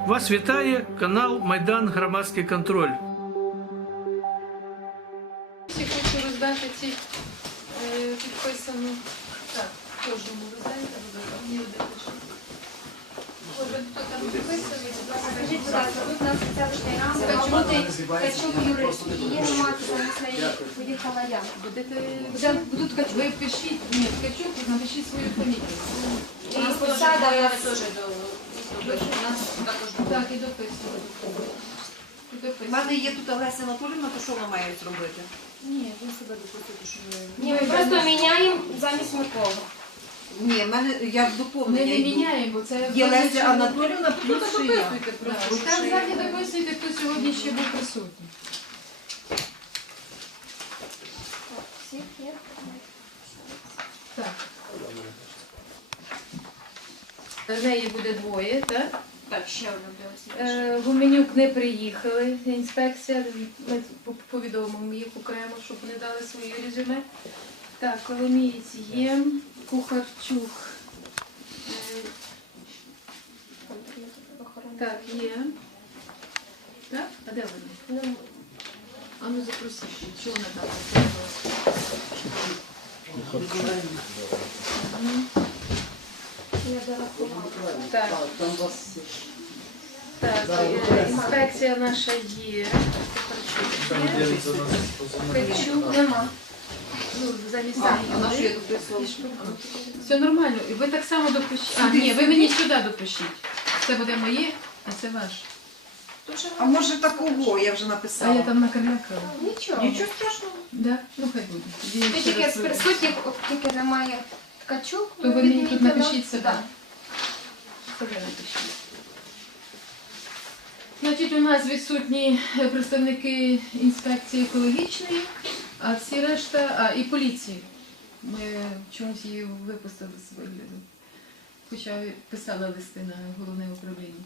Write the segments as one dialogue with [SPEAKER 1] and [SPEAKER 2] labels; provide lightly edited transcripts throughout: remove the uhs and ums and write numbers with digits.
[SPEAKER 1] Вас вітає канал Майдан Громадський контроль.
[SPEAKER 2] Всі хочу роздати ці підписану. Так, кожному роздайте, ні один пише. Кожен, хто там підписаний, будь ласка.
[SPEAKER 3] Скажіть, будь ласка, тут у нас селищний рад, мав бути Ткачук юрист. І є громадська замісна, поїхала я. Будуть Ткачук.
[SPEAKER 2] Ви пишіть, ні, Ткачук, напишіть свою фамілію.
[SPEAKER 3] І посада у нас
[SPEAKER 2] Так, і дописуємо.
[SPEAKER 4] У мене є тут Олеся Анатоліївна, то що вона має зробити?
[SPEAKER 2] Ні, ви себе дописуєте, що ви...
[SPEAKER 3] Ні, ми просто міняємо замість Миколи.
[SPEAKER 4] Ні, в мене я в доповнення
[SPEAKER 2] Не
[SPEAKER 4] йду.
[SPEAKER 2] міняємо, бо це...
[SPEAKER 4] Є Леся Анатоліївна,
[SPEAKER 2] Тут
[SPEAKER 4] плюс ще я.
[SPEAKER 2] дописуйте просто. Там ззаді дописуйте, хто сьогодні ще був присутній.
[SPEAKER 3] Всіх є?
[SPEAKER 2] Так. В неї буде двоє, так?
[SPEAKER 3] Так, ще одна для
[SPEAKER 2] Гуменюк не приїхали, інспекція, ми повідомимо їх окремо, щоб вони дали свої резюме. Так, Коломієць є, Кухарчук, так, є. Так, а де вони? А ну запросіть, чого вона там?
[SPEAKER 3] Я дорахувала.
[SPEAKER 2] Так. Так, інспекція наша є. Кухарчук нема. Ну, замість
[SPEAKER 4] Вона ж
[SPEAKER 2] неї.
[SPEAKER 4] є дописувала.
[SPEAKER 2] Все нормально. І ви так само допишіть. А, ні, ви мені сюди допишіть. Це буде моє, а це ваше.
[SPEAKER 4] А може такого, я вже
[SPEAKER 2] А
[SPEAKER 4] написала.
[SPEAKER 2] я там накалякала.
[SPEAKER 3] Нічого.
[SPEAKER 4] Нічого страшного.
[SPEAKER 2] Да? Ну хай буде. Тоді я
[SPEAKER 3] Ти
[SPEAKER 2] ще
[SPEAKER 3] тільки
[SPEAKER 2] раз
[SPEAKER 3] з
[SPEAKER 2] виберу.
[SPEAKER 3] присутніх, тільки немає Ткачук.
[SPEAKER 2] То ви мені тут
[SPEAKER 3] відмітили.
[SPEAKER 2] напишіть себе.
[SPEAKER 3] Так.
[SPEAKER 2] Себе напишіть. Значить, у нас відсутні представники інспекції екологічної, а всі решта, і поліції. Ми чомусь її випустили з вигляду. Хоча писали листи на головне управління.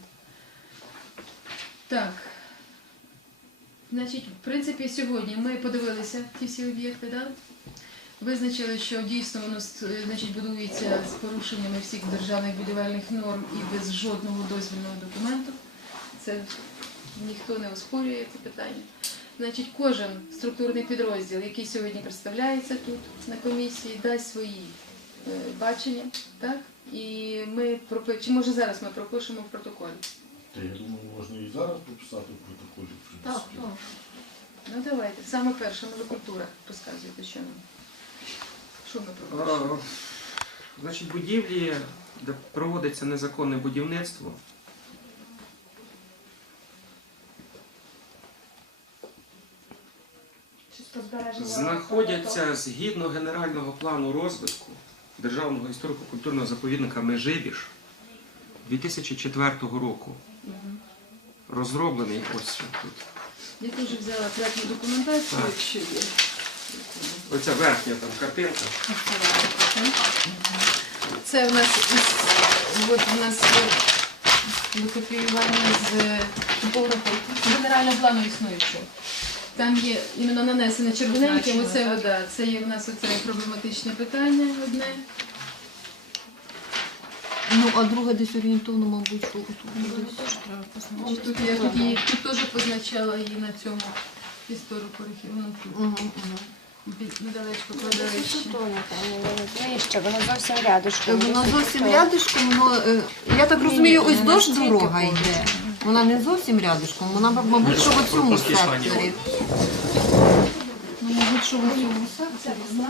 [SPEAKER 2] Так. Значить, в принципі, сьогодні ми подивилися ті всі об'єкти, да? Визначили, що дійсно воно значить, будується з порушеннями всіх державних будівельних норм і без жодного дозвільного документу. Це ніхто не оспорює це питання. Значить, кожен структурний підрозділ, який сьогодні представляється тут на комісії, дасть свої бачення, так? І ми чи може зараз ми пропишемо в протоколі?
[SPEAKER 5] Та я думаю, можна і зараз прописати в протоколі. в
[SPEAKER 2] Так,
[SPEAKER 5] принципі.
[SPEAKER 2] так. Ну давайте. Саме перше, може культура. Розказуйте, що нам. Що ми пропишемо?
[SPEAKER 6] Значить, будівлі, де проводиться незаконне будівництво,
[SPEAKER 3] Чисто збереження.
[SPEAKER 6] знаходяться згідно генерального плану розвитку Державного історико-культурного заповідника Межибіж 2004 року. Розроблений ось тут.
[SPEAKER 2] Я теж взяла проектну документацію,
[SPEAKER 6] Так.
[SPEAKER 2] якщо є.
[SPEAKER 6] Оця верхня там картинка.
[SPEAKER 2] Це у нас викопіювання з генерального плану існуючого. Там є іменно нанесене червоненьким, оце вода. Це є в нас оце проблематичне питання одне.
[SPEAKER 7] Ну, а друга десь орієнтовно, мабуть, що тут десь треба позначити.
[SPEAKER 2] Тут я тут її тут теж позначала її на цьому історико-архівному тут. Недалечко кладовище.
[SPEAKER 3] Ще воно зовсім рядышком.
[SPEAKER 7] Воно зовсім рядишком, воно, я так розумію, ось дощ дорога йде. Вона не зовсім рядишком, вона, мабуть, що в цьому секторі. Ну, мабуть, що в цьому секторі.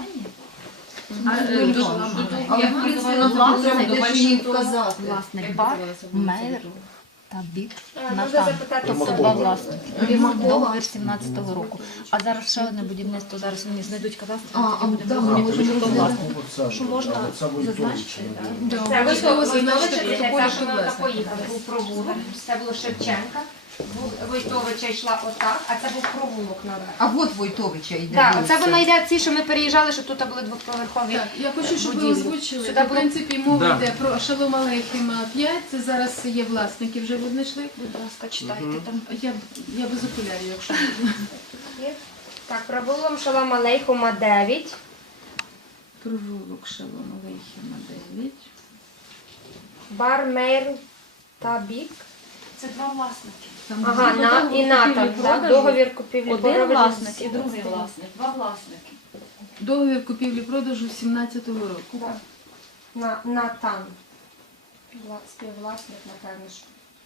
[SPEAKER 7] Але, в принципі, нам треба теж її вказати.
[SPEAKER 8] Власник бар, мер та бік
[SPEAKER 3] Можна
[SPEAKER 8] Натан.
[SPEAKER 3] запитати
[SPEAKER 8] Тобто два власники. Договір 17-го року. А зараз ще одне будівництво, зараз вони знайдуть кадастр, і буде розуміти, що хто власник.
[SPEAKER 5] Оце,
[SPEAKER 8] Що можна
[SPEAKER 5] це Войтовича,
[SPEAKER 8] зазначити,
[SPEAKER 3] Це
[SPEAKER 2] Обов'язково
[SPEAKER 3] Войтовича,
[SPEAKER 2] зазначити в протоколі,
[SPEAKER 3] це
[SPEAKER 2] що
[SPEAKER 3] воно
[SPEAKER 2] власник.
[SPEAKER 3] поїхали. Був провулок, це було Шевченка. Войтовича йшла отак, а це був провулок наверх.
[SPEAKER 7] А от Войтовича йде.
[SPEAKER 3] Так,
[SPEAKER 7] вулиця.
[SPEAKER 3] оце вона йде ці, що ми переїжджали, що тут були двоповерхові.
[SPEAKER 2] Так, я хочу, щоб ви
[SPEAKER 3] будівлі.
[SPEAKER 2] озвучили.
[SPEAKER 3] Сюди
[SPEAKER 2] В принципі, мова
[SPEAKER 6] Да.
[SPEAKER 2] йде про Шалом Алейхема 5. Це зараз є власники, вже ви знайшли.
[SPEAKER 8] будь ласка, читайте там.
[SPEAKER 2] Я без окулярів, якщо можна.
[SPEAKER 3] Так, провулок Шалом Алейхема 9.
[SPEAKER 2] Провулок Шалом Алейхема 9.
[SPEAKER 3] Бар Мейр Табік. Це два власники.
[SPEAKER 2] Там
[SPEAKER 8] Ага,
[SPEAKER 2] буде
[SPEAKER 8] на, і на там,
[SPEAKER 2] купівлі-продажу.
[SPEAKER 8] так, договір купівлі
[SPEAKER 3] Один
[SPEAKER 8] продажу
[SPEAKER 3] власник і
[SPEAKER 8] всі
[SPEAKER 3] другий
[SPEAKER 8] власники.
[SPEAKER 3] власник. Два власники.
[SPEAKER 2] Договір купівлі-продажу 17-го року.
[SPEAKER 3] Да. На там. Співвласник, напевно, що.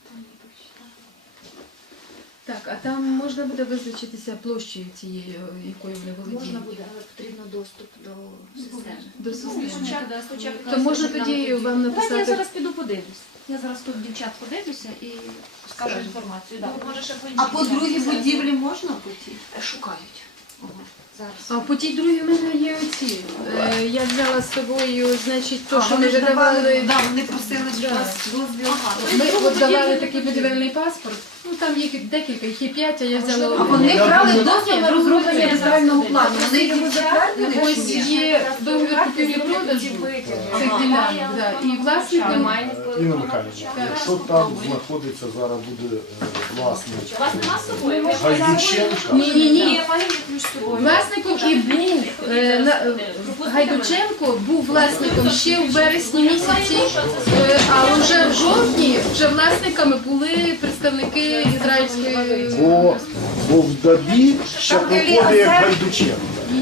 [SPEAKER 2] Так, а там можна буде визначитися площею цієї, якою вони володіють?
[SPEAKER 8] Можна буде, але потрібно доступ до системи.
[SPEAKER 2] До системи.
[SPEAKER 8] Спочатку
[SPEAKER 2] То можна тоді вам
[SPEAKER 8] Давайте я
[SPEAKER 2] написати.
[SPEAKER 8] зараз піду подивлюсь. Я зараз тут дівчат подивлюся і скажу інформацію. Да. Може, ще по
[SPEAKER 4] А по другій будівлі можна піти?
[SPEAKER 8] шукають. Зараз.
[SPEAKER 2] А по тій другій в мене є оці. Я взяла з собою, значить, то, що
[SPEAKER 4] вони
[SPEAKER 2] ми
[SPEAKER 4] ж давали,
[SPEAKER 2] видавали.
[SPEAKER 4] да, вони просили
[SPEAKER 2] Да.
[SPEAKER 4] час дозвіл.
[SPEAKER 2] Ми от давали такий будівельний паспорт. Ну там є декілька, їх є 5, а я взяла
[SPEAKER 4] А
[SPEAKER 2] один.
[SPEAKER 4] вони
[SPEAKER 5] Я
[SPEAKER 4] брали
[SPEAKER 5] думаю,
[SPEAKER 4] дозвіл на розроблення детального плану. Вони його затвердили?
[SPEAKER 2] Ось є договір купівлі-продажу цих ділянок. Да. І власником
[SPEAKER 5] Інна Михайлівна, якщо там знаходиться зараз буде власник
[SPEAKER 8] У вас нема з собою?
[SPEAKER 5] Гайдученка,
[SPEAKER 2] ні.
[SPEAKER 8] Маю ключ з собою.
[SPEAKER 2] Власником і був Гайдученко був власником ще в вересні місяці, а вже в жовтні вже власниками були представники ізраїльської.
[SPEAKER 5] бо в Дабі ще проходить як Гайдученка.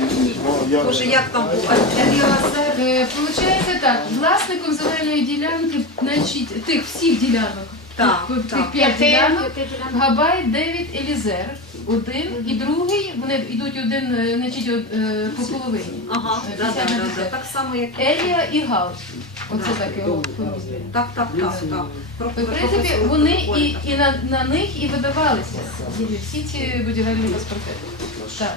[SPEAKER 4] Боже, як там був? Еліазер?
[SPEAKER 2] Получається так, власником земельної ділянки, значить, тих всіх ділянок,
[SPEAKER 4] Так,
[SPEAKER 2] тих
[SPEAKER 4] так.
[SPEAKER 2] 5 ділянок, Габай, Девід, Елізер, один і другий, вони йдуть один, значить, по половині.
[SPEAKER 4] Ага, да, да, да, да. Так само, як
[SPEAKER 2] Елія і Гал. Оце таке фамілія.
[SPEAKER 4] так, так, так, так.
[SPEAKER 2] В принципі, вони і на них і видавалися всі ці будівельні паспорти. Так.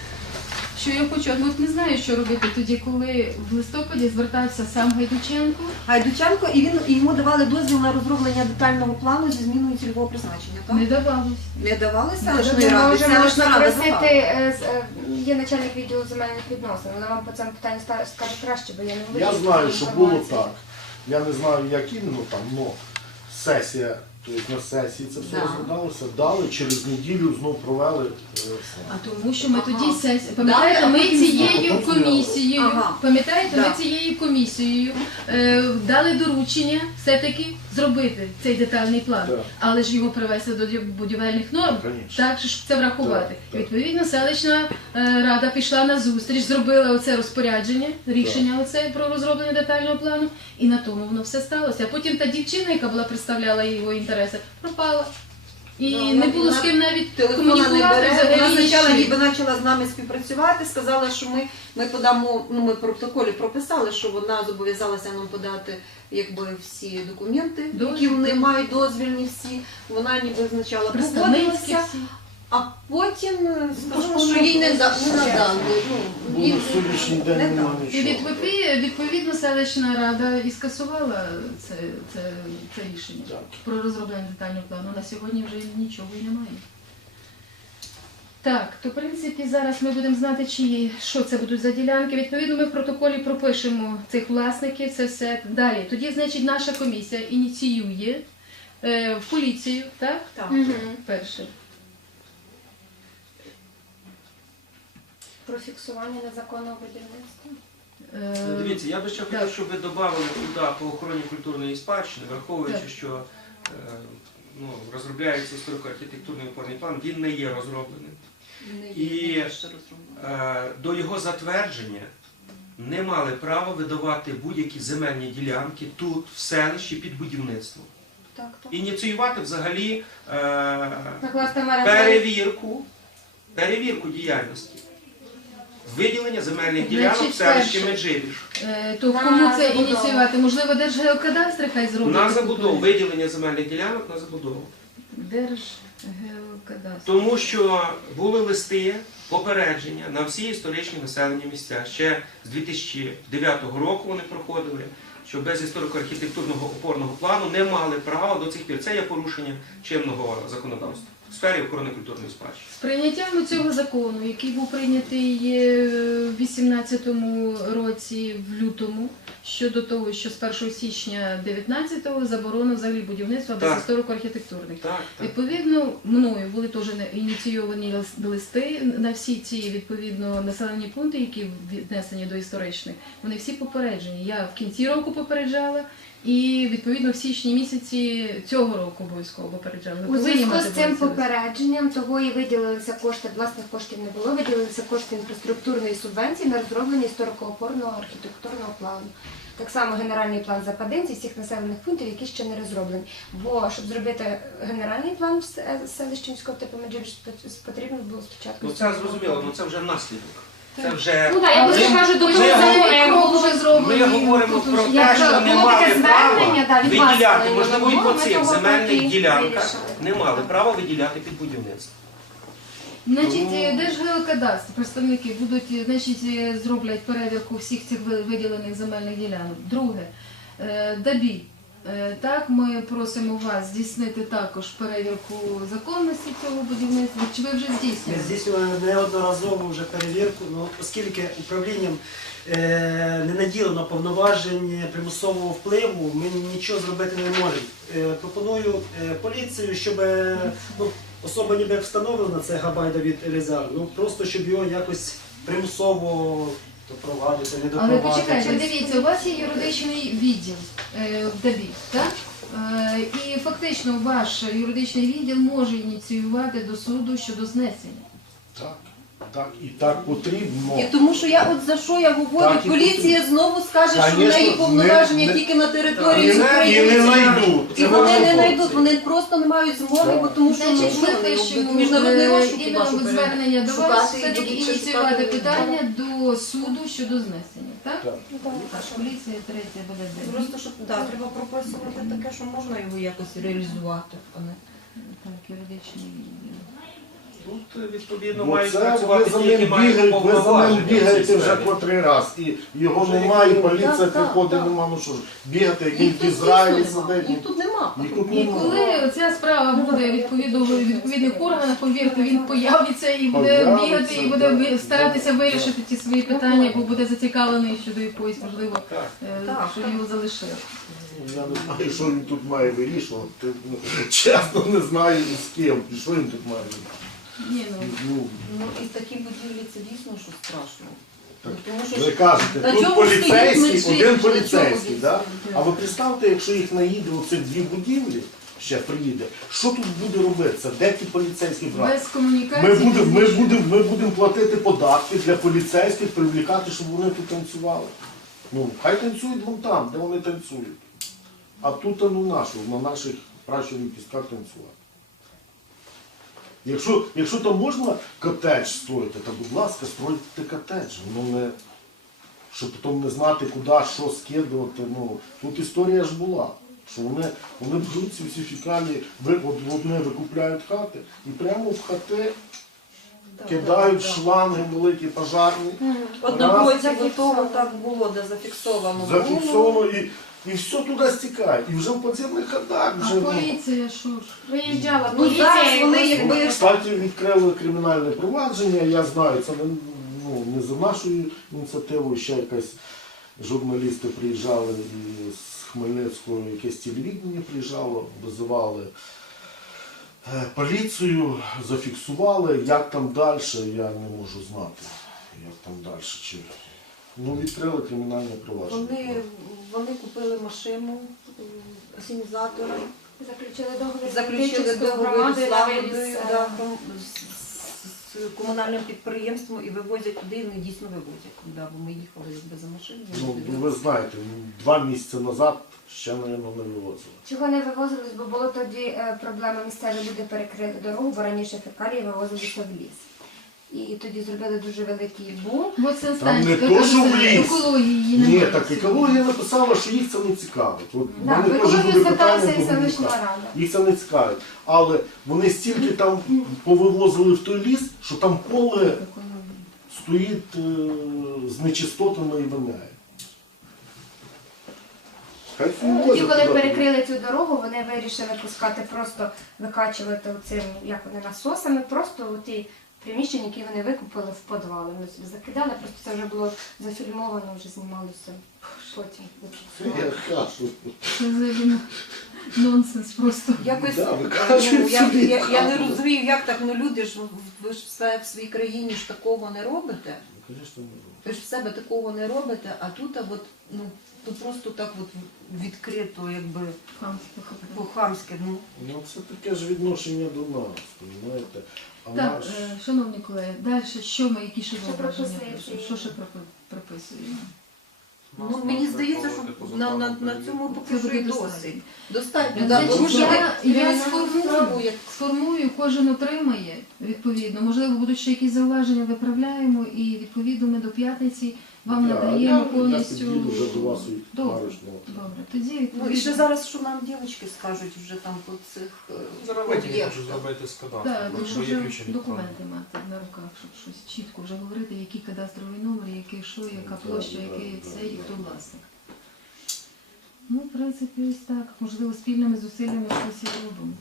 [SPEAKER 2] Що я хочу, от не знаю, що робити тоді, коли в листопаді звертався сам Гайдученко.
[SPEAKER 4] Гайдученко, і йому давали дозвіл на розроблення детального плану зі зміною цільового призначення, так?
[SPEAKER 2] Не давалося.
[SPEAKER 4] Не давали
[SPEAKER 3] Ми
[SPEAKER 4] селищної ради?
[SPEAKER 3] можемо
[SPEAKER 4] Селищна рада
[SPEAKER 3] просити,
[SPEAKER 4] давала.
[SPEAKER 3] є начальник відділу земельних відносин, вона вам по цьому питанню скаже краще, бо я не володію.
[SPEAKER 5] Я знаю, що було
[SPEAKER 3] інформацією.
[SPEAKER 5] так. Я не знаю, як іменно там, але сесія, тобто на сесії це все
[SPEAKER 4] Да.
[SPEAKER 5] розглядалося, дали, через неділю знов провели.
[SPEAKER 2] А тому що ми тоді сесія.
[SPEAKER 4] Да,
[SPEAKER 2] Пам'ятаєте, ми
[SPEAKER 4] потім
[SPEAKER 2] цією
[SPEAKER 5] знову.
[SPEAKER 2] комісією,
[SPEAKER 4] Ага.
[SPEAKER 2] пам'ятаєте,
[SPEAKER 4] Да.
[SPEAKER 2] ми цією комісією дали доручення все-таки зробити цей детальний план,
[SPEAKER 5] Так.
[SPEAKER 2] але ж його привести до будівельних норм,
[SPEAKER 5] Конечно.
[SPEAKER 2] так, щоб це врахувати.
[SPEAKER 5] Так,
[SPEAKER 2] І
[SPEAKER 5] так.
[SPEAKER 2] відповідно, селищна рада пішла на зустріч, зробила оце розпорядження, рішення оце про розроблення детального плану, і на тому воно все сталося. А потім та дівчина, яка була представляла його інтереси, пропала. І
[SPEAKER 4] Да,
[SPEAKER 2] не було з ким навіть
[SPEAKER 4] Телефона не
[SPEAKER 2] комунікувати
[SPEAKER 4] бере.
[SPEAKER 2] взагалі.
[SPEAKER 4] Вона спочатку
[SPEAKER 2] нічим.
[SPEAKER 4] ніби почала з нами співпрацювати, сказала, що ми подамо, ну ми в протоколі прописали, що вона зобов'язалася нам подати якби всі документи, які
[SPEAKER 2] Дозвіл,
[SPEAKER 4] вони
[SPEAKER 2] так.
[SPEAKER 4] мають дозвільні всі. Вона ніби спочатку
[SPEAKER 2] Представницькі
[SPEAKER 4] погодилася,
[SPEAKER 2] всі.
[SPEAKER 4] а потім сказала, що їй не надали. Ну, їй
[SPEAKER 5] На сьогоднішній день
[SPEAKER 4] не
[SPEAKER 5] немає
[SPEAKER 4] дали.
[SPEAKER 2] І
[SPEAKER 5] нічого.
[SPEAKER 2] відповідно селищна рада і скасувала це рішення
[SPEAKER 5] Так.
[SPEAKER 2] про розроблення детального плану. На сьогодні вже нічого і немає. Так, то в принципі зараз ми будемо знати, що це будуть за ділянки. Відповідно, ми в протоколі пропишемо цих власників, це все далі. Тоді, значить, наша комісія ініціює в поліцію, так?
[SPEAKER 4] Так.
[SPEAKER 3] Мгм.
[SPEAKER 2] Перше.
[SPEAKER 3] Про фіксування незаконного будівництва.
[SPEAKER 6] Дивіться, я би ще хотів,
[SPEAKER 2] так.
[SPEAKER 6] щоб ви додали туди по охороні культурної спадщини, враховуючи,
[SPEAKER 2] Так.
[SPEAKER 6] що розробляється історико-архітектурний опорний план, він не є розроблений. І до його затвердження не мали права видавати будь-які земельні ділянки тут, в селищі, під будівництво.
[SPEAKER 3] Так, так.
[SPEAKER 6] Ініціювати взагалі
[SPEAKER 3] Накласти мережу.
[SPEAKER 6] перевірку діяльності. Виділення земельних ділянок в
[SPEAKER 2] Значить,
[SPEAKER 6] селищі
[SPEAKER 2] перше.
[SPEAKER 6] Меджибіж.
[SPEAKER 2] То
[SPEAKER 3] На
[SPEAKER 2] кому це
[SPEAKER 3] забудову.
[SPEAKER 2] ініціювати? Можливо, Держгеокадастр хай зробить?
[SPEAKER 6] На
[SPEAKER 2] таку
[SPEAKER 6] забудову,
[SPEAKER 2] перевірку?
[SPEAKER 6] виділення земельних ділянок на забудову.
[SPEAKER 2] Держгеокадастр.
[SPEAKER 6] Тому що були листи, попередження на всі історичні населені місця. Ще з 2009 року вони проходили, що без історико-архітектурного опорного плану не мали права до цих пір. Це є порушення чинного законодавства в сфері охорони культурної спадщини.
[SPEAKER 2] З прийняттям цього закону, який був прийнятий в 2018 році, в лютому, щодо того, що з 1 січня 2019-го заборона взагалі будівництва без
[SPEAKER 6] Так.
[SPEAKER 2] історико-архітектурних.
[SPEAKER 6] Так, так.
[SPEAKER 2] Відповідно, мною були теж ініційовані листи на всі ці відповідно населені пункти, які віднесені до історичних. Вони всі попереджені. Я в кінці року попереджала, І відповідно в січні місяці цього року обов'язково попереджали. Ви
[SPEAKER 3] У
[SPEAKER 2] повинні
[SPEAKER 3] зв'язку
[SPEAKER 2] мати
[SPEAKER 3] з цим
[SPEAKER 2] це.
[SPEAKER 3] попередженням того і виділилися кошти, власних коштів не було, виділилися кошти інфраструктурної субвенції на розроблення історико-опорного архітектурного плану. Так само генеральний план западинців всіх населених пунктів, які ще не розроблені. Бо щоб зробити генеральний план селища міського типу Меджибіж, потрібно було спочатку.
[SPEAKER 6] Ну це зрозуміло, ну це вже наслідок. Це вже
[SPEAKER 3] Ну так, я просто кажу, до того
[SPEAKER 2] крок вже зроблений.
[SPEAKER 6] ми говоримо про те,
[SPEAKER 3] Як
[SPEAKER 6] що не
[SPEAKER 3] було
[SPEAKER 6] мали
[SPEAKER 3] таке
[SPEAKER 6] права
[SPEAKER 3] звернення, да, від вас,
[SPEAKER 6] виділяти,
[SPEAKER 3] коли
[SPEAKER 6] можливо, і
[SPEAKER 3] було,
[SPEAKER 6] по
[SPEAKER 3] ми
[SPEAKER 6] цих
[SPEAKER 3] того так
[SPEAKER 6] земельних
[SPEAKER 3] і
[SPEAKER 6] ділянках
[SPEAKER 3] вирішили.
[SPEAKER 6] не мали права виділяти під будівництво.
[SPEAKER 2] Значить, Держгеокадастр, представники будуть, значить, зроблять перевірку всіх цих виділених земельних ділянок. Друге, ДАБІ. Так, ми просимо вас здійснити також перевірку законності цього будівництва. Чи ви вже
[SPEAKER 9] Ми
[SPEAKER 2] здійснювали?
[SPEAKER 9] здійснювали неодноразово вже перевірку, оскільки управлінням не наділено повноважень примусового впливу, ми нічого зробити не можемо. Пропоную поліцію, щоб особа ніби встановлена, це Габай Давид Елізар, просто щоб його якось примусово допровадити, не
[SPEAKER 2] Але
[SPEAKER 9] допровадити.
[SPEAKER 2] почекайте, дивіться, у вас є юридичний відділ в ДАБІ, так? І фактично ваш юридичний відділ може ініціювати до суду щодо знесення.
[SPEAKER 5] Так, і так потрібно.
[SPEAKER 4] І тому що я от за що я говорю,
[SPEAKER 5] Так, і
[SPEAKER 4] поліція знову скаже, що в неї
[SPEAKER 5] Конечно,
[SPEAKER 4] повноваження
[SPEAKER 5] не-
[SPEAKER 4] тільки на території
[SPEAKER 5] І не
[SPEAKER 4] України.
[SPEAKER 5] знайдуть.
[SPEAKER 4] І вони не знайдуть, вони просто не мають змоги, бо тому що
[SPEAKER 2] Значить, ми
[SPEAKER 4] вони
[SPEAKER 2] пишемо
[SPEAKER 4] роблять міжнародний розшук
[SPEAKER 2] іменно
[SPEAKER 4] вашу
[SPEAKER 2] звернення до
[SPEAKER 4] шукати,
[SPEAKER 2] вас, все-таки
[SPEAKER 4] будуть ще
[SPEAKER 2] ініціювати
[SPEAKER 4] шукати.
[SPEAKER 2] питання до суду щодо знесення, так?
[SPEAKER 5] Так.
[SPEAKER 2] Так, поліція третя буде ДАБІ.
[SPEAKER 4] Просто щоб треба прописувати таке, що можна його якось реалізувати, а не
[SPEAKER 2] Так, юридичний відділ.
[SPEAKER 6] Тут, відповідно,
[SPEAKER 5] Бо
[SPEAKER 6] мають
[SPEAKER 5] це
[SPEAKER 6] працювати
[SPEAKER 5] ви за
[SPEAKER 6] ті, які
[SPEAKER 5] ним
[SPEAKER 6] мають
[SPEAKER 5] бігаєте, ви за ним
[SPEAKER 6] повноваження. в цій
[SPEAKER 5] бігаєте вже
[SPEAKER 6] сфері.
[SPEAKER 5] котрий раз. І його
[SPEAKER 6] Вже
[SPEAKER 5] немає, і
[SPEAKER 6] як
[SPEAKER 5] поліція
[SPEAKER 4] так,
[SPEAKER 5] приходить,
[SPEAKER 4] так.
[SPEAKER 5] нема, ну що ж, бігати, як він
[SPEAKER 4] їх
[SPEAKER 5] в
[SPEAKER 4] тут
[SPEAKER 5] Ізраїлі
[SPEAKER 4] дійсно нема.
[SPEAKER 5] сидить.
[SPEAKER 4] Їх тут нема.
[SPEAKER 5] Їх тут
[SPEAKER 2] І
[SPEAKER 5] нема.
[SPEAKER 2] коли ця справа буде відповідно в відповідних органах, повірте, він появиться і буде
[SPEAKER 5] Появиться,
[SPEAKER 2] бігати, і буде
[SPEAKER 5] да.
[SPEAKER 2] старатися вирішити ті свої питання, бо буде зацікавлений щодо якоїсь, можливо,
[SPEAKER 6] Так.
[SPEAKER 4] Так,
[SPEAKER 2] що його залишили.
[SPEAKER 5] Я не знаю, що він тут має вирішувати. Чесно, не знаю з ким. І що він тут має вирішувати.
[SPEAKER 2] Ні, ну,
[SPEAKER 5] Ну,
[SPEAKER 4] Ну і такі будівлі це дійсно що страшно.
[SPEAKER 5] Так,
[SPEAKER 4] Тому що
[SPEAKER 5] ви кажете,
[SPEAKER 4] на
[SPEAKER 5] тут
[SPEAKER 4] чому
[SPEAKER 5] поліцейський,
[SPEAKER 4] стоїть
[SPEAKER 5] один
[SPEAKER 4] межі? На
[SPEAKER 5] поліцейський,
[SPEAKER 4] чому
[SPEAKER 5] да?
[SPEAKER 2] стоїть?
[SPEAKER 5] А ви представте, якщо їх наїде оці дві будівлі, ще приїде, що тут буде робитися? Де ті поліцейські брати?
[SPEAKER 2] без комунікації.
[SPEAKER 5] Ми будемо платити податки для поліцейських, привлікати, щоб вони тут танцювали. Ну, хай танцюють вон там, де вони танцюють. А тут на наших пращурних пісках танцювати. Якщо там можна котедж строїти, то будь ласка, стройте котедж. Не, щоб потім не знати, куди, що скидувати. Тут історія ж була. Що вони беруть ці всі фікалії, вони викупляють хати і прямо в хати кидають шланги великі пожарні.
[SPEAKER 4] одного році того так було, де зафіксовано.
[SPEAKER 5] Зафіксовано і все туди стікає. І вже в поцівних хатах.
[SPEAKER 2] А
[SPEAKER 5] Вже, ну,
[SPEAKER 2] поліція що ж?
[SPEAKER 3] Виїжджала
[SPEAKER 4] Ну зараз
[SPEAKER 3] поліція,
[SPEAKER 4] вони
[SPEAKER 3] і
[SPEAKER 4] якби
[SPEAKER 5] Кстати, відкрили кримінальне провадження, я знаю, це не за нашою ініціативою, ще якась журналісти приїжджали з Хмельницького, якесь телевідення приїжджало, визивали поліцію, зафіксували, як там далі, я не можу знати, як там далі. Відкрили кримінальне провадження.
[SPEAKER 4] вони купили машину, асенізатора,
[SPEAKER 3] заключили договір з
[SPEAKER 4] заключили
[SPEAKER 3] Медичівською
[SPEAKER 4] договір
[SPEAKER 3] громадою
[SPEAKER 4] з
[SPEAKER 3] на
[SPEAKER 4] Лагодою,
[SPEAKER 3] вивіз,
[SPEAKER 4] з комунальним підприємством і вивозять туди, і вони дійсно вивозять. Бо ми їхали якби за машиною.
[SPEAKER 5] Ви знаєте, 2 місяці назад ще, мабуть, не вивозили.
[SPEAKER 3] Чого не вивозились, бо було тоді проблема, місцеві люди перекрили дорогу, бо раніше фекалії вивозилися в ліс. І тоді зробили дуже великий бум.
[SPEAKER 2] Бо це
[SPEAKER 5] Там не
[SPEAKER 2] станція,
[SPEAKER 5] то, що в ліс.
[SPEAKER 2] екології її
[SPEAKER 5] Ні,
[SPEAKER 2] немає.
[SPEAKER 5] так екологія написала, що їх це не цікавить. От в
[SPEAKER 3] Да,
[SPEAKER 5] мене
[SPEAKER 3] в
[SPEAKER 5] теж
[SPEAKER 3] екологію
[SPEAKER 5] буде
[SPEAKER 3] зверталася
[SPEAKER 5] питання
[SPEAKER 3] і
[SPEAKER 5] до
[SPEAKER 3] селищна
[SPEAKER 5] Гуменюка.
[SPEAKER 3] рада.
[SPEAKER 5] Їх це не цікавить. Але вони стільки там повивозили в той ліс, що там поле стоїть з нечистотами і воняє. Хай
[SPEAKER 3] Тоді,
[SPEAKER 5] вивозять
[SPEAKER 3] коли
[SPEAKER 5] туди.
[SPEAKER 3] перекрили цю дорогу, вони вирішили пускати, просто викачувати цим, як вони, насосами, просто ті приміщення, які вони викупили в підвали. Вони собі закидали, просто це вже було зафільмовано, вже знімалося потім.
[SPEAKER 5] Я кажу.
[SPEAKER 2] Це взагалі нонсенс просто.
[SPEAKER 4] Якось
[SPEAKER 5] Да, викачують собі
[SPEAKER 4] я не
[SPEAKER 5] хату.
[SPEAKER 4] розумію, як так, люди ж ви ж все в своїй країні ж такого не робите.
[SPEAKER 5] Звісно, не робимо.
[SPEAKER 4] Ви ж в себе такого не робите, а тут то просто так от відкрито, якби по-хамськи.
[SPEAKER 5] Ну це таке ж відношення до нас, розумієте? А
[SPEAKER 2] Так,
[SPEAKER 5] наш...
[SPEAKER 2] шановні колеги, далі що ми, які ще
[SPEAKER 3] Що
[SPEAKER 2] зауваження
[SPEAKER 3] прописується?
[SPEAKER 2] пишемо? Що ще прописуємо?
[SPEAKER 4] Мені здається, що на цьому поки
[SPEAKER 2] Це
[SPEAKER 4] що і
[SPEAKER 2] буде
[SPEAKER 4] досить. Достатньо.
[SPEAKER 2] Значить,
[SPEAKER 4] Порушили
[SPEAKER 2] я
[SPEAKER 4] кримінальну справу, як
[SPEAKER 2] сформую, кожен отримає, відповідно. Можливо, будуть ще якісь зауваження, виправляємо, і відповідно ми до п'ятниці вам надаємо повністю.
[SPEAKER 5] Я під'їду вже до вас і
[SPEAKER 2] Добре.
[SPEAKER 5] баришного.
[SPEAKER 2] Добре, тоді
[SPEAKER 4] і
[SPEAKER 2] відповідно.
[SPEAKER 4] ще зараз, що нам дівчатки скажуть вже там по цих об'єктах.
[SPEAKER 10] зробити з кадастру.
[SPEAKER 2] Так,
[SPEAKER 10] бо
[SPEAKER 2] щоб
[SPEAKER 10] є
[SPEAKER 2] вже
[SPEAKER 10] ключові
[SPEAKER 2] документи мати на руках, щоб щось чітко вже говорити, який кадастровий номер, який що, яка площа, який це і хто власник. Ну, в принципі, ось так. Можливо, спільними зусиллями щось і робимо.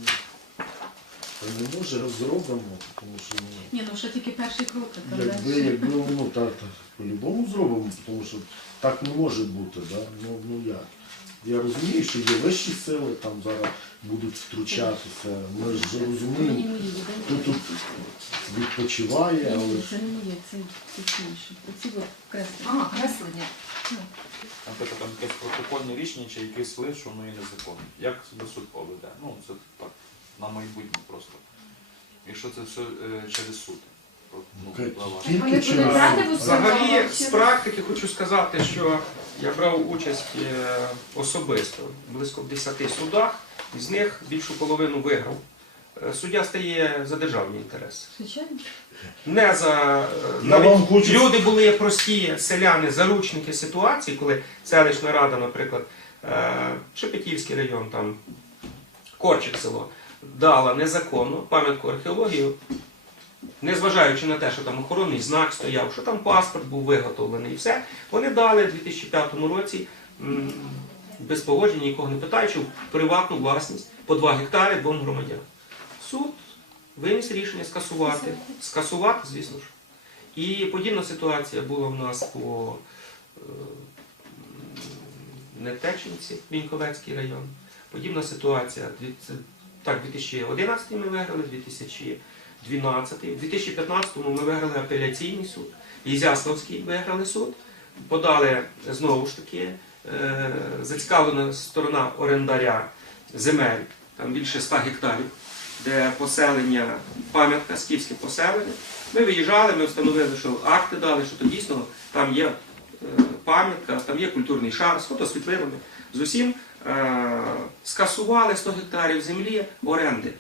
[SPEAKER 5] Та не може зробимо, тому що
[SPEAKER 2] Ні, ну ще тільки перший крок, а там далі.
[SPEAKER 5] якби воно так по-любому зробимо, тому що так не може бути, да? Ну як? Я розумію, що є вищі сили, там зараз будуть втручатися. Ми ж розуміємо, хто тут відпочиває, але
[SPEAKER 2] Ні,
[SPEAKER 5] ж
[SPEAKER 2] це не моє, це інші. Оці от креслення.
[SPEAKER 4] А, креслення.
[SPEAKER 10] Наприклад, там якесь протокольне рішення чи якийсь лист, що воно є незаконне. Як себе суд поведе? Ну, це так, на майбутнє просто. Якщо це все через суд.
[SPEAKER 5] тільки
[SPEAKER 3] Вони
[SPEAKER 5] через
[SPEAKER 3] будуть брати
[SPEAKER 5] суд.
[SPEAKER 3] в
[SPEAKER 6] Взагалі, з практики хочу сказати, що я брав участь особисто в близько 10 судах, із них більшу половину виграв. Суддя стає за державні інтереси.
[SPEAKER 2] Звичайно.
[SPEAKER 6] Не за
[SPEAKER 5] Я вам
[SPEAKER 6] навіть
[SPEAKER 5] хочу-
[SPEAKER 6] люди були прості селяни, заручники ситуації, коли селищна рада, наприклад, Шепетівський район, там Корчик село, дала незаконно пам'ятку археології, незважаючи на те, що там охоронний знак стояв, що там паспорт був виготовлений і все, вони дали в 2005 році без погодження, нікого не питаючи, в приватну власність по 2 гектари 2 громадян. Суд виніс рішення скасувати, звісно ж. І подібна ситуація була в нас по Нетечинці, Віньковецький район. Подібна ситуація, так, 2011 ми виграли, 2012, в 2015 ми виграли апеляційний суд, Ізяславський виграли суд, подали знову ж таки зацікавлена сторона орендаря земель, там більше 100 гектарів, де поселення, пам'ятка, скіфське поселення. Ми виїжджали, ми встановили, що акти дали, що то дійсно там є пам'ятка, там є культурний шар з фотосвітлинами, з усім скасували 100 гектарів землі оренди.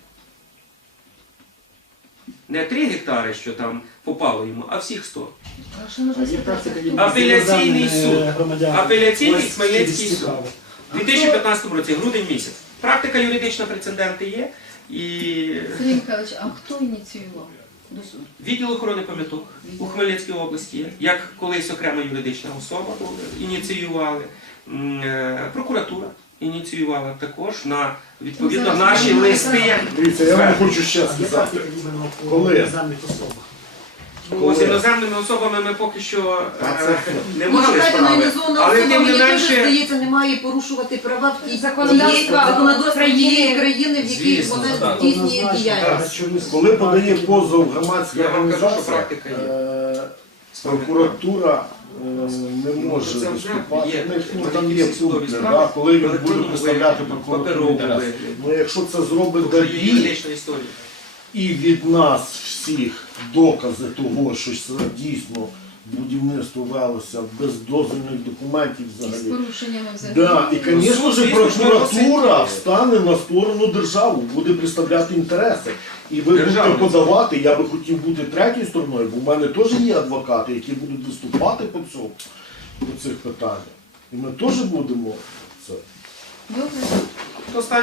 [SPEAKER 6] Не 3 гектари, що там попало йому, а всіх 100.
[SPEAKER 2] А що можна
[SPEAKER 9] Є
[SPEAKER 2] сказати?
[SPEAKER 9] практика
[SPEAKER 6] Апеляційний суд. Апеляційний
[SPEAKER 9] Ось
[SPEAKER 6] Хмельницький
[SPEAKER 9] скільки
[SPEAKER 6] суд.
[SPEAKER 9] цікаво.
[SPEAKER 6] У 2015 році, грудень місяць. Практика юридична, прецеденти є. І
[SPEAKER 2] Сергій Михайлович, а хто ініціював до суду?
[SPEAKER 6] відділ охорони пам'яток у Хмельницькій області, як колись окрема юридична особа ініціювали, прокуратура ініціювала також на відповідно
[SPEAKER 2] Зараз
[SPEAKER 6] наші
[SPEAKER 2] ми
[SPEAKER 6] листи.
[SPEAKER 5] Дивіться, я вам хочу ще
[SPEAKER 9] Є
[SPEAKER 5] сказати.
[SPEAKER 9] практика іменно по
[SPEAKER 5] Коли?
[SPEAKER 9] іноземних особах.
[SPEAKER 6] Бо з іноземними особами ми поки що не
[SPEAKER 4] Ну,
[SPEAKER 6] мали
[SPEAKER 4] чекайте,
[SPEAKER 6] справи.
[SPEAKER 4] іонізована
[SPEAKER 6] Але
[SPEAKER 4] особа,
[SPEAKER 6] тим не
[SPEAKER 4] мені теж
[SPEAKER 6] менше,
[SPEAKER 4] здається, не має порушувати права в тій
[SPEAKER 3] Законодавства
[SPEAKER 4] законодавства тієї
[SPEAKER 3] України.
[SPEAKER 4] країни, в якій
[SPEAKER 6] Звісно,
[SPEAKER 4] вона
[SPEAKER 6] так.
[SPEAKER 4] здійснює
[SPEAKER 9] Однозначно,
[SPEAKER 4] діяльність.
[SPEAKER 9] так.
[SPEAKER 5] Коли подає позов громадська
[SPEAKER 6] Я вам кажу, що
[SPEAKER 5] організація,
[SPEAKER 6] практика є.
[SPEAKER 5] прокуратура не може
[SPEAKER 6] Це вже
[SPEAKER 5] виступати.
[SPEAKER 6] є.
[SPEAKER 5] В них, ну,
[SPEAKER 6] Вони
[SPEAKER 5] там є
[SPEAKER 6] якісь судові
[SPEAKER 5] пункти,
[SPEAKER 6] справи
[SPEAKER 5] да, коли
[SPEAKER 6] в
[SPEAKER 5] він буде
[SPEAKER 6] електронному
[SPEAKER 5] представляти
[SPEAKER 6] вигляді,
[SPEAKER 5] прокуратуру
[SPEAKER 6] паперовому
[SPEAKER 5] інтерес.
[SPEAKER 6] вигляді.
[SPEAKER 5] Ну якщо це зробить
[SPEAKER 6] Тобто є
[SPEAKER 5] ДАБІ
[SPEAKER 6] юридична історія.
[SPEAKER 5] і від нас всіх докази того, що це дійсно будівництво велося без дозвільних документів
[SPEAKER 2] І з
[SPEAKER 5] взагалі.
[SPEAKER 2] порушеннями взагалі.
[SPEAKER 5] Да, і, звісно ж,
[SPEAKER 6] звісно ж,
[SPEAKER 5] прокуратура
[SPEAKER 6] виносить.
[SPEAKER 5] встане на сторону держави, буде представляти інтереси. І ви
[SPEAKER 6] Державниця.
[SPEAKER 5] будете подавати, я би хотів бути третьою стороною, бо в мене теж є адвокати, які будуть виступати по цьому, по цих питаннях. І ми теж будемо це.
[SPEAKER 2] Добре.
[SPEAKER 6] Хто ставить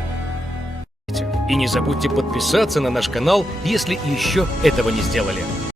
[SPEAKER 11] И не забудьте подписаться на наш канал, если еще этого не сделали.